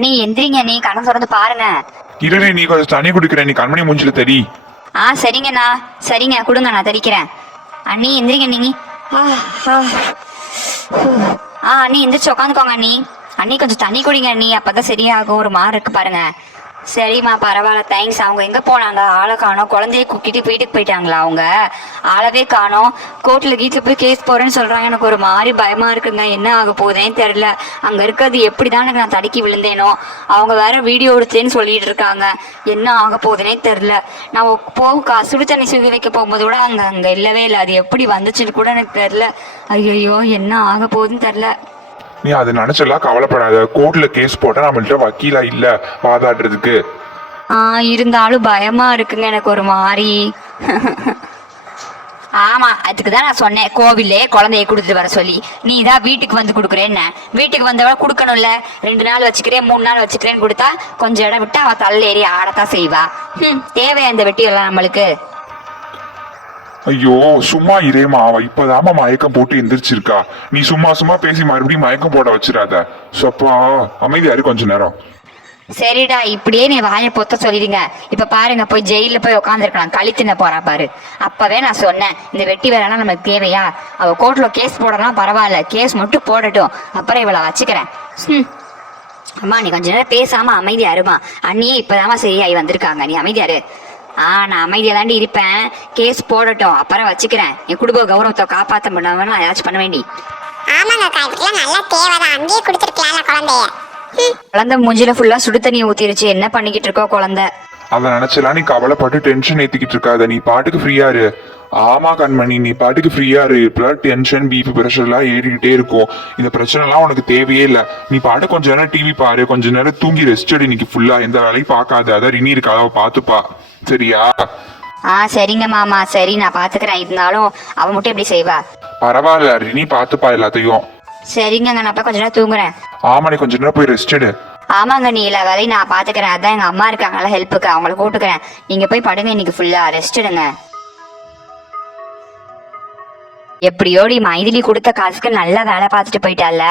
அண்ணி எந்திரிங்க, நீ கண்ணை திறந்து பாருங்க. இருனே, நீ கொஞ்சம் தண்ணி குடிக்கிறேன், நீ கண்மணி மூஞ்சில தெரி. சரிங்கண்ணா, சரிங்க, கொடுங்க, நான் தெரிக்கிறேன். அண்ணி எந்திரிங்க நீ. அண்ணி எந்திரிச்சு உட்காந்துக்கோங்க அண்ணி. அண்ணி கொஞ்சம் தண்ணி குடிங்க அண்ணி, அப்பதான் சரியாகும். ஒரு மாதிரி இருக்கு பாருங்க. சரிம்மா, பரவாயில்ல, தேங்க்ஸ். அவங்க எங்கே போனாங்க? ஆளை காணோம். குழந்தைய கூட்டிட்டு வீட்டுக்கு போயிட்டாங்களா? அவங்க ஆளவே காணோம். கோர்ட்டில் கீட்டில் போய் கேஸ் போகிறேன்னு சொல்கிறாங்க. எனக்கு ஒரு மாதிரி பயமாக இருக்குங்க. என்ன ஆக போகுதுன்னு தெரில. அங்கே இருக்கிறது எப்படி தான் எனக்கு நான் தடுக்கி விழுந்தேனோ. அவங்க வேற வீடியோ எடுத்தேன்னு சொல்லிட்டு இருக்காங்க. என்ன ஆக போகுதுன்னே தெரில. நான் சுடு தண்ணி சுடு வைக்க போகும்போது கூட அங்கே இல்லவே இல்லை. அது எப்படி வந்துச்சுன்னு கூட எனக்கு தெரில. ஐயோ, என்ன ஆக போகுதுன்னு தெரில. நீ அது நினைச்செல்லாம் கவலைப்படாத. கோர்ட்ல கேஸ் போட்டா நம்மள்ட்ட வக்கீலா இல்ல வாதாடுறதுக்கு. இருந்தாலும் பயமா இருக்குங்க எனக்கு ஒரு மாதிரி. ஆமா, அதுக்குதான் நான் சொன்னேன் கோவிலே குழந்தைய கொடுத்துட்டு வர சொல்லி. நீ தான் வீட்டுக்கு வந்து கொடுக்குறேன்னு. வீட்டுக்கு வந்தவள கொடுக்கணும்ல. 2 நாள் வச்சுக்கிறேன் 3 நாள் வச்சுக்கிறேன்னு கொடுத்தா கொஞ்சம் இடம் விட்டு அவ தள்ளேறி ஆடத்தான் செய்வா. தேவையா இந்த வெட்டி எல்லாம் நம்மளுக்கு? ஐயோ, சும்மா இரேமா, அவ இப்பதாம மயக்கம் போட்டு எந்திரிச்சிருக்கா. நீ சும்மா பேசி மறுபடியும் மயக்கம் போட வச்சிடாத. சப்பா, அமைதியாரு கொஞ்ச நேரம். சரிடா, இப்படியே நீ வாயை பொத்த சொல்லிடுங்க. இப்ப பாருங்க, போய் ஜெயில போய் உட்காந்துருக்கலாம். கழித்துன போறா பாரு. அப்பவே நான் சொன்னேன், இந்த வெட்டி வேலைலாம் நமக்கு தேவையா? அவ கோர்ட்ல கேஸ் போடலாம், பரவாயில்ல, கேஸ் மட்டும் போடட்டும், அப்புறம் இவளை வச்சுக்கிறேன். அம்மா, நீ கொஞ்ச நேரம் பேசாம அமைதியாருமா. அண்ணியே இப்பதாமா சரியாயி வந்திருக்காங்க, நீ அமைதியாரு. நான் அமைதியா தாண்டி இருப்பேன். கேஸ் போடட்டும், அப்புறம் வச்சுக்கிறேன். என் குடும்ப கௌரவத்தை காப்பாற்ற முடியாம நான் ஏதாச்சும் பண்ண வேண்டி. குழந்தை மூஞ்சில ஃபுல்லா சுடு தண்ணி ஊத்திருச்சு. என்ன பண்ணிக்கிட்டு இருக்கோ குழந்தை? அதை நினைச்சலாம் நீ கவலைப்பட்டு டென்ஷன் ஏத்திக்கிட்டு இருக்காத. நீ பாட்டுக்கு ஃப்ரீயா இரு. ஆமா கண்மணி, நீ பாட்டுக்கு ஃப்ரீயா இரு. இப்பெல்லாம் டென்ஷன் பிபி பிரஷர் எல்லாம் ஏறிக்கிட்டே இருக்கும். இந்த பிரச்சனை எல்லாம் உனக்கு தேவையே இல்லை. நீ பாட்டு கொஞ்ச நேரம் டிவி பாரு, கொஞ்ச நேரம் தூங்கி ரெஸ்ட் எடு. இன்னைக்கு ஃபுல்லா எந்த வேலையும் பார்க்காத. அதான் ரினி இருக்கா, அவ பாத்துப்பா, சரியா? சரிங்க மாமா, சரி, நான் பாத்துக்கிறேன். இருந்தாலும் அவ மட்டும் எப்படி செய்வா? பரவாயில்ல, ரினி பாத்துப்பா எல்லாத்தையும். சரிங்க, நான் அப்ப கொஞ்ச நேரம் தூங்குறேன். ஆமா, நீ கொஞ்ச நேரம் போய் ரெஸ்ட் எடு. ஆமாங்க, நீ எல்லா வேலையும் நான் பாத்துக்கிறேன். அதான் எங்க அம்மா இருக்காங்கல்ல ஹெல்ப்புக்கு, அவங்கள கூட்டுக்கிறேன். நீங்க போய் படுங்க, இன்னைக்கு ஃபுல்லா ரெஸ்ட் எடுங்க. எப்படியோடி மைதிலி கொடுத்த காசுக்கு நல்லா வேலை பார்த்துட்டு போயிட்டால.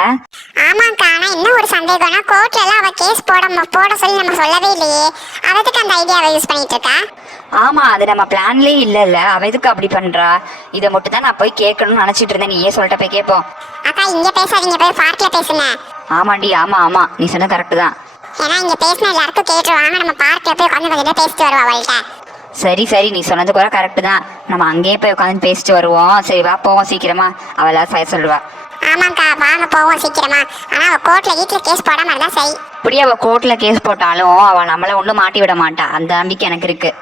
ஆமாக்கா, ஆனா என்ன ஒரு சந்தேகம்னா கோர்ட்ல எல்லாம் அவ கேஸ் போட சொல்லி நம்ம சொல்லவே இல்லையே. அவதுக்கு அந்த ஐடியாவை யூஸ் பண்ணிட்டு இருக்கா. ஆமா, அது நம்ம பிளான்லயே இல்ல. அவ எதுக்கு அப்படி பண்றா? இதை மட்டும் தான் நான் போய் கேட்கணும்னு நினைச்சிட்டு இருந்தேன். நீயே சொல்லிட்ட, போய் கேட்போம். அக்கா, இங்க பேசாதீங்க, போய் பார்க்ல பேசுங்க. ஆமாண்டி, ஆமா, நீ சொன்ன கரெக்ட் தான். ஏன்னா இங்க பேசினா எல்லாருக்கும் கேட்டுருவாங்க. நம்ம பார்க்ல போய் உட்காந்து கொஞ்சம் பேசிட்டு வருவா அவள்கிட்ட. சரி, நீ சொன்னது கூட கரெக்ட் தான். நம்ம அங்கேயே போய் உட்காந்து பேசிட்டு வருவோம். சரி, வா போவோம் சீக்கிரமா. அவளா சொல்லுவா. ஆமாக்கா, வாங்க போவோம் சீக்கிரமா. ஆனா அவ கோர்ட்ல வீட்டுல கேஸ் போடாம இருந்தா சரி. இப்படி அவ கோர்ட்ல கேஸ் போட்டாலும் அவ நம்மள ஒண்ணும் மாட்டி விட மாட்டா. அந்த நம்பிக்கை எனக்கு இருக்கு.